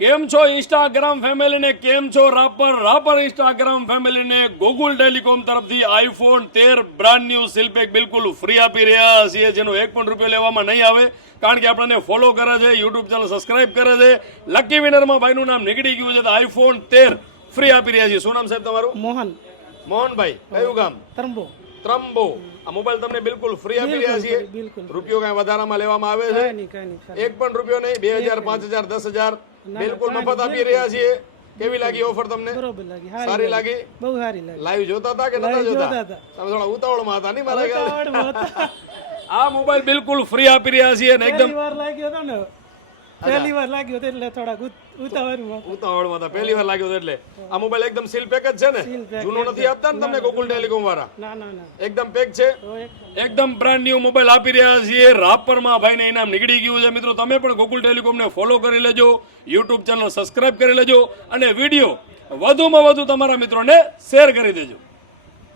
કેમ છો ઇન્સ્ટાગ્રામ ફેમિલીને, કેમ છો રાપર ઇન્સ્ટાગ્રામ ફેમિલીને ગૂગલ ટેલિકોમ તરફથી આઈફોન 13 બ્રાન્ડ ન્યૂ સીલપેક બિલકુલ ફ્રી આપી રહ્યા છીએ, જેનો 1 પણ રૂપિયો લેવામાં નહીં આવે, કારણ કે આપણને ફોલો કરે છે, યુટ્યુબ ચેનલ સબસ્ક્રાઇબ કરે છે. લકી વિનરમાં ભાઈનું નામ નીકળી ગયું છે, તો આઈફોન 13 ફ્રી આપી રહ્યા છીએ. શું નામ સાહેબ તમારું? મોહનભાઈ. કયું ગામ? ત્રંબો. આ મોબાઈલ તમને બિલકુલ ફ્રી આપી રહ્યા છીએ. રૂપિયો કઈ વધારામાં લેવામાં આવે છે? 1 પણ રૂપિયો નહીં. 2000, 5000, 10000 બિલકુલ મફત આપી રહ્યા છીએ. કેવી લાગી ઓફર તમને? સારી લાગી? બહુ સારી લાગી. લાઈવ જોતા હતા કે નતા જોતા? તમે થોડા ઉતાવળમાં હતા નહીં મારા? આ મોબાઈલ બિલકુલ ફ્રી આપી રહ્યા છીએ અને એકદમ પહેલી વાર લાગ્યો હતો એટલે થોડા ઉતાવળમાં હતા. પહેલી વાર લાગ્યો એટલે આ મોબાઈલ એકદમ સીલ પેક જ છે ને? જૂનો નથી આપતા ને તમને ગૂગલ ટેલિકોમ વાળા? ના એકદમ પેક છે, એકદમ બ્રાન્ડ ન્યુ મોબાઈલ આપી રહ્યા છીએ. રાપરમાં ભાઈને ઇનામ નીકળી ગયું છે. મિત્રો તમે પણ ગૂગલ ટેલિકોમને ફોલો કરી લેજો, યુટ્યુબ ચેનલ સબસ્ક્રાઇબ કરી લેજો અને વિડીયો વધુમાં વધુ તમારા મિત્રોને શેર કરી દેજો.